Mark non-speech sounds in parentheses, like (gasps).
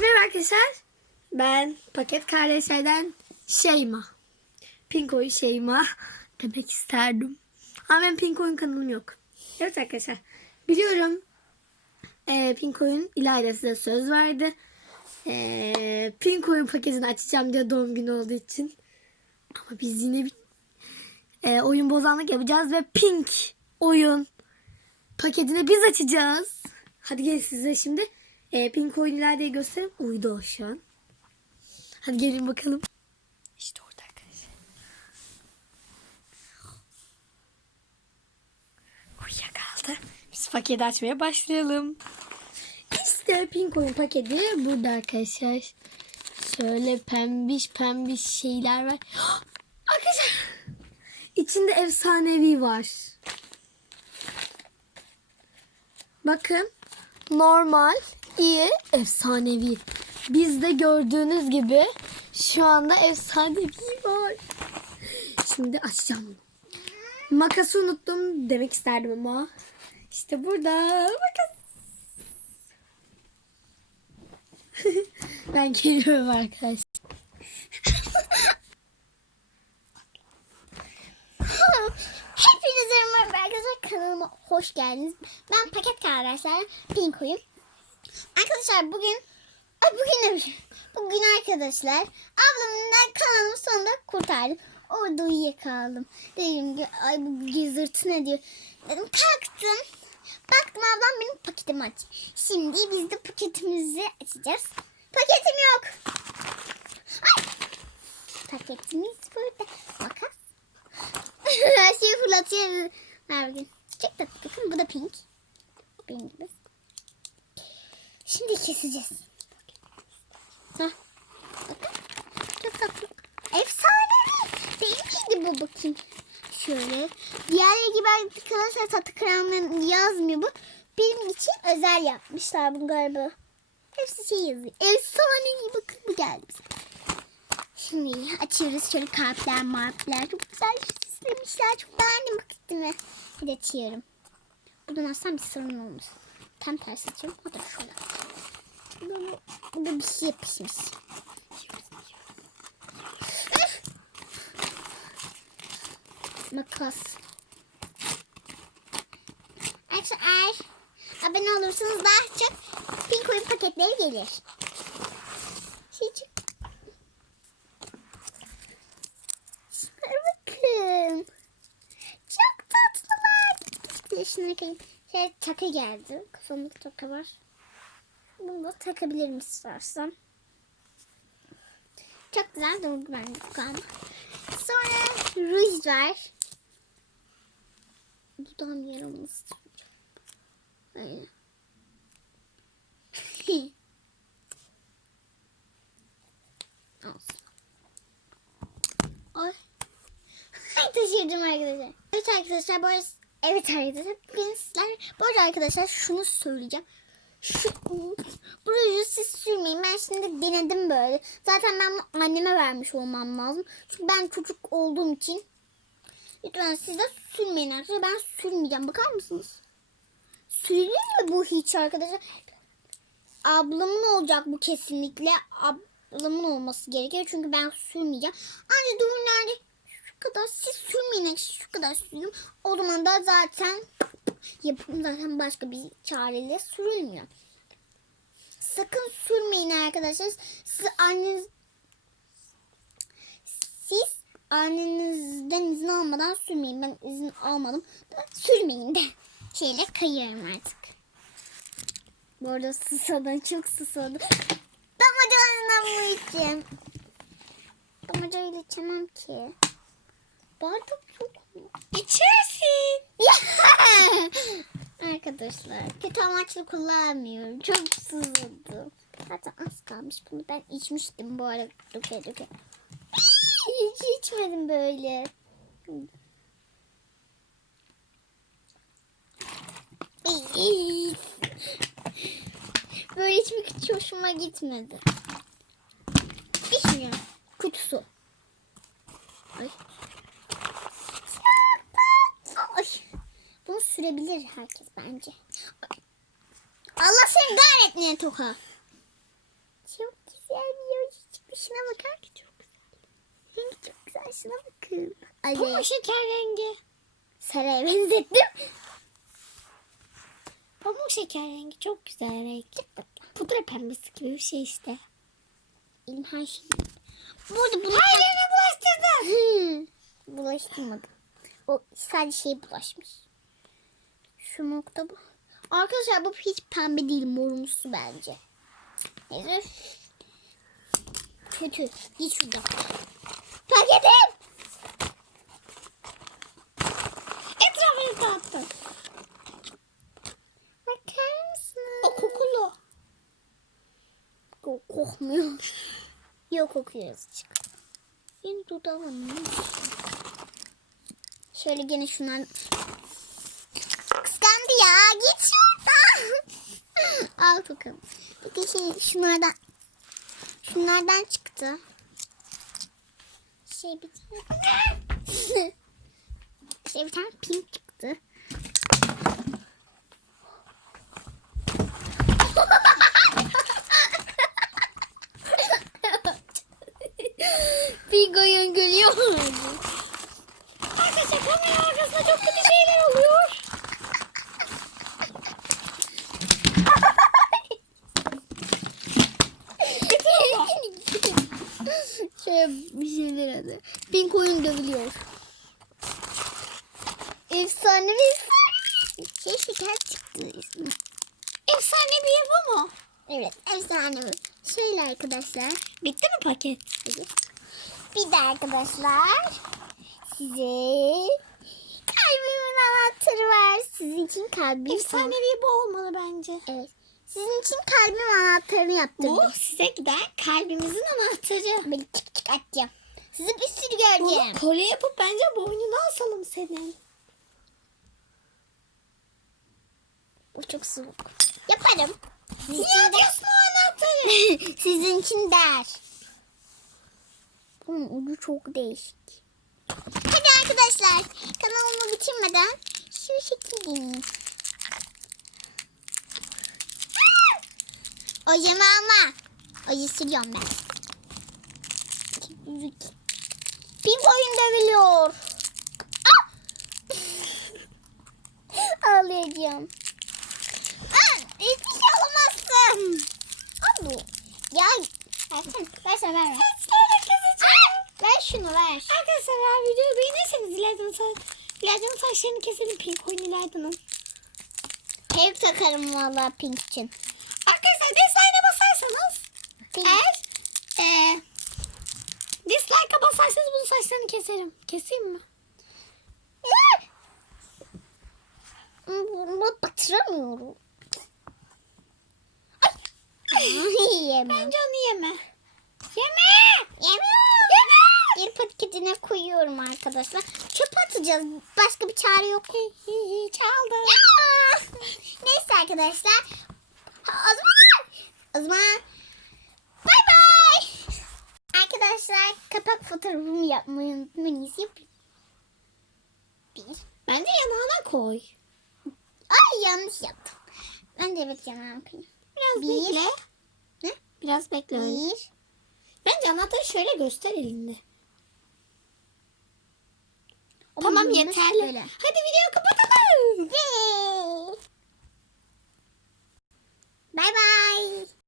Merhaba arkadaşlar. Ben paket kardeşlerden Şeyma. Pinko'yu Şeyma (laughs) demek isterdim. Ama benim Pinko'yun kanalım yok. Evet arkadaşlar. Biliyorum e, Pinko'yun İlayda size söz verdi. E, Pinko'yun paketini açacağım diye doğum günü olduğu için. Ama biz yine bir e, oyun bozanlık yapacağız ve Pink oyun paketini biz açacağız. Hadi gelin size şimdi e, Pink oyun ileride göstereyim. Uyudu o şu an. Hadi gelin bakalım. İşte orada arkadaşlar. Uyuyakaldı. Biz paketi açmaya başlayalım. İşte Pink oyun paketi burada arkadaşlar. Şöyle pembiş pembiş şeyler var. (gasps) Arkadaşlar içinde efsanevi var. Bakın normal, iyi, efsanevi. Bizde gördüğünüz gibi şu anda efsanevi var. Şimdi açacağım. Makası unuttum demek isterdim ama. İşte burada makas. (laughs) ben geliyorum arkadaşlar. Hepinize merhaba arkadaşlar kanalıma hoş geldiniz. Ben paket kardeşler Pinko'yum. Arkadaşlar bugün bugün Bugün arkadaşlar ablamın da kanalımı sonunda kurtardım. Orada uyuyakaldım. Dedim ki ay bu gizirti ne diyor. Dedim kalktım. Baktım ablam benim paketimi aç. Şimdi biz de paketimizi açacağız. Paketim yok. Ay. Paketimiz burada. Makas. (laughs) Her şeyi fırlatıyor. Ver bugün. Çok. Bakın bu da pink. Benim gibi. Şimdi keseceğiz. Hah. Bakın. Çok tatlı. Efsane. Benimkiydi bu bakayım. Şöyle. Diğerleri gibi arkadaşlar tatlı kremle yazmıyor bu. Benim için özel yapmışlar bunu galiba. Hepsi şey yazıyor. Efsane bakın bu geldi. Şimdi açıyoruz şöyle kalpler marpler. Çok güzel süslemişler. Çok beğendim paketimi. Hadi açıyorum. Buradan açsam bir sorun olmuş. Tam tersi açıyorum. O da şöyle. Burada, burada bir şey yapışmış. Makas. Arkadaşlar abone olursanız daha çok pink oyun paketleri gelir. Şey çık. Şunlara bakın. Çok tatlılar. Koyayım. Şey taka geldi. Kafamda taka var. Bunu da takabilirim istersen. Çok güzel durdu bence bu galiba. Sonra ruj var. Dudağım yaramış. Aynen. (laughs) Olsun. Ay. (laughs) Taşırdım arkadaşlar. Evet arkadaşlar bu evet arkadaşlar bugün sizler bu arada arkadaşlar şunu söyleyeceğim. Şu, bu ruju siz sürmeyin. Ben şimdi denedim böyle. Zaten ben anneme vermiş olmam lazım. Çünkü ben çocuk olduğum için. Lütfen siz de sürmeyin arkadaşlar. Ben sürmeyeceğim. Bakar mısınız? Sürülür mü bu hiç arkadaşlar? Ablamın olacak bu kesinlikle. Ablamın olması gerekiyor. Çünkü ben sürmeyeceğim. Ancak düğünlerde şu kadar siz sürmeyin. Şu kadar sürüyorum. O zaman da zaten yapım zaten başka bir çareyle sürülmüyor. Sakın sürmeyin arkadaşlar. Siz anneniz siz annenizden izin almadan sürmeyin. Ben izin almadım. Da sürmeyin de. (laughs) Şeyle kayıyorum artık. Bu arada susadım. Çok susadım. Damacana mı içeceğim? Damacayla içemem ki. Bardak mu? İçersin. (laughs) Arkadaşlar kötü amaçlı kullanmıyorum. Çok susadım. Zaten az kalmış. Bunu ben içmiştim bu arada. Döke döke. Hiç içmedim böyle. Böyle içmek hiç hoşuma gitmedi. İçmiyorum. Kutusu. Ay. Sürebilir herkes bence. Allah seni kahretmeye Toka. Çok güzel bir yorucu çıktı. Şuna bakar ki çok güzel. Rengi çok güzel. Şuna bakın. Pamuk Ali. şeker rengi. Saraya benzettim. Pamuk şeker rengi çok güzel renk. Pudra pembesi gibi bir şey işte. Elim her şey. Burada bunu... Her yerine bulaştırdın. Bulaştırmadım. O sadece şey bulaşmış. Şu nokta bu. Arkadaşlar bu hiç pembe değil morumsu bence. Neyse. Kötü. Git şuradan. Paketim. Etrafını dağıttın. Bakar mısın? O kokulu. Ko- kokmuyor. Yok kokuyor azıcık. Yeni dudağım. Şöyle gene şundan. Ya. Git şuradan. (laughs) Al bakalım. Bir de şey şunlardan. Şunlardan çıktı. Şey bir tane. (laughs) şey bir tane pink çıktı. Bingo'yu gülüyor. Arkadaşlar kamera arkasında çok kötü şeyler oluyor. (laughs) Şöyle bir şeyler adı. Pink oyun dövülüyor. Efsane bir. Şey şeker çıktı ismi. Efsane bir bu mu? Evet efsane bir. Şöyle arkadaşlar. Bitti mi paket? Bir de arkadaşlar size anahtarı var. Sizin için kalbim Efsane bir bu olmalı bence. Evet. Sizin için kalbim anahtarını yaptırdım. Bu size giden kalbimizin anahtarı. Böyle çık çık atacağım. Sizi bir sürü Bunu göreceğim. kolye yapıp bence boynuna asalım senin. Bu çok soğuk. Yaparım. Niye atıyorsun o anahtarı? (laughs) Sizin için der. Bunun ucu çok değişik. Arkadaşlar kanalımı bitirmeden şu şekil deneyeyim. Ojemi alma. Oje siliyorum ben. Pink oyun dövülüyor. Ah! (laughs) Ağlayacağım. Aa, hiçbir şey alamazsın. Abi. Ya. Versene. Versene ver. Ver. Şunu ver. Arkadaşlar eğer videoyu beğenirseniz İlayda'nın sa İlayda'nın saçlarını keselim Pink oyun İlayda'nın. Peruk takarım valla pink için. Arkadaşlar dislike'e basarsanız Pink. eğer e, dislike'a basarsanız bu saçlarını keserim. Keseyim mi? Bunu batıramıyorum. Bence onu yeme. Yeme! Yemiyorum. Bir paketine koyuyorum arkadaşlar. Çöp atacağız. Başka bir çare yok. Çaldım. Ya! Neyse arkadaşlar. O zaman. O zaman. Bay bay. Arkadaşlar kapak fotoğrafımı yapmayı unutmayın. Bir. Bence yanağına koy. Ay yanlış yaptım. Ben de evet yanağım koyayım. Biraz Bir. bekle. Ne? Biraz bekle. Bir. Bence anahtarı şöyle göster elinde. Ama Tamam nasıl yeterli. böyle? Hadi videoyu kapatalım. Bay bay.